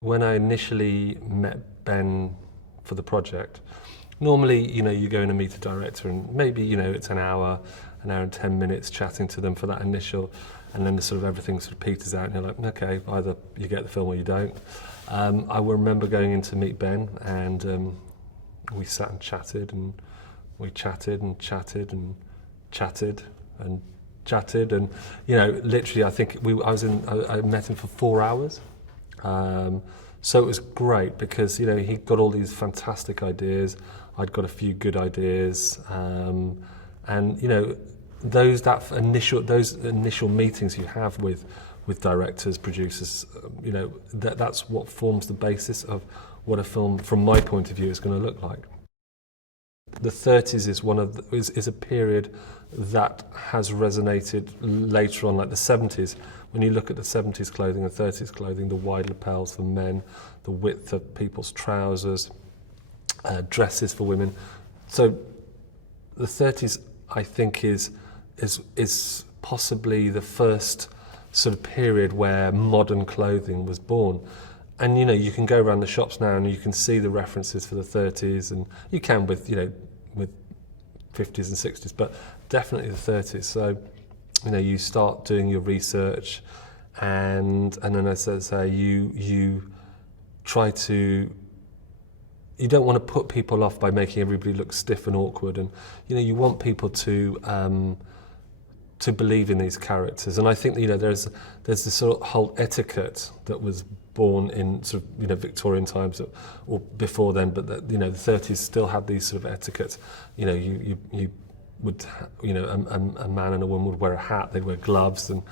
When I initially met Ben for the project, normally, you go in and meet a director and maybe, it's an hour and 10 minutes chatting to them for that initial, and then everything sort of peters out and you're like, okay, either you get the film or you don't. I will remember going in to meet Ben and we sat and chatted and we chatted and chatted and chatted and chatted and, literally I think I met him for 4 hours. So it was great because he got all these fantastic ideas. I'd got a few good ideas, and those initial meetings you have with directors, producers, that's what forms the basis of what a film, from my point of view, is going to look like. The 30s is a period that has resonated later on, like the 70s. When you look at the 70s clothing and 30s clothing, the wide lapels for men, the width of people's trousers, dresses for women. So the 30s, I think, is possibly the first sort of period where modern clothing was born. And you can go around the shops now and you can see the references for the 30s, and you can with 50s and 60s, but definitely the 30s. So you start doing your research, and then, as I say, you try to. You don't want to put people off by making everybody look stiff and awkward, and you want people to believe in these characters. And I think there's this sort of whole etiquette that was born in sort of Victorian times or before then, but the 30s still had these sort of etiquettes. You would a man and a woman would wear a hat, they'd wear gloves, and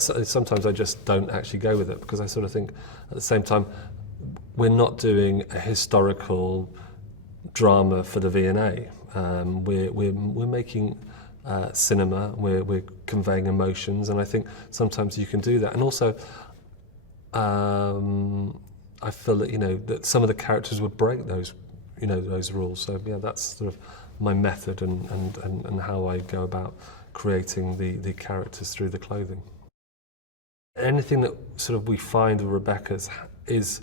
sometimes I just don't actually go with it, because I sort of think at the same time we're not doing a historical drama for the V&A. We're making cinema, we're conveying emotions, and I think sometimes you can do that. And also, I feel that that some of the characters would break those rules. So yeah, that's sort of my method and how I go about creating the characters through the clothing. Anything that sort of we find with Rebecca's is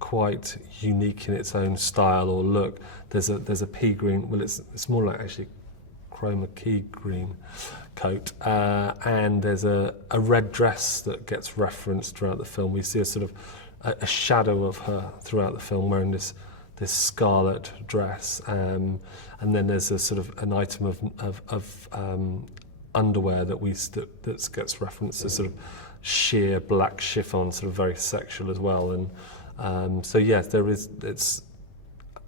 quite unique in its own style or look. There's a pea green, well it's more like actually chroma key green coat, and there's a red dress that gets referenced throughout the film. We see a sort of a shadow of her throughout the film wearing this scarlet dress, and then there's a sort of an item of underwear that gets referenced, a sort of sheer black chiffon, sort of very sexual as well. And so yes, it's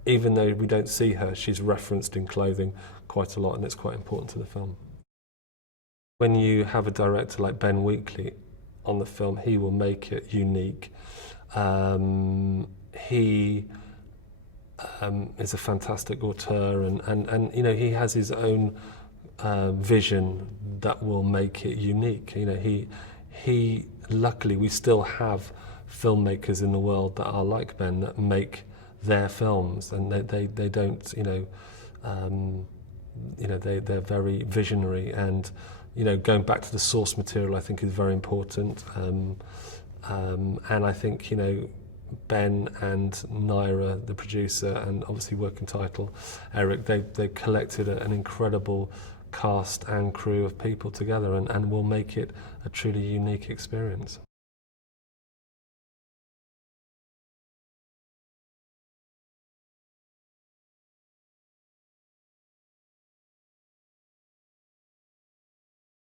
even though we don't see her, she's referenced in clothing quite a lot, and it's quite important to the film. When you have a director like Ben Wheatley on the film, he will make it unique. He is a fantastic auteur, and he has his own vision that will make it unique. He luckily, we still have filmmakers in the world that are like Ben, that make their films, and they don't, they're very visionary, and going back to the source material, I think, is very important. And I think Ben and Naira, the producer, and obviously working title Eric, they collected an incredible cast and crew of people together, and will make it a truly unique experience.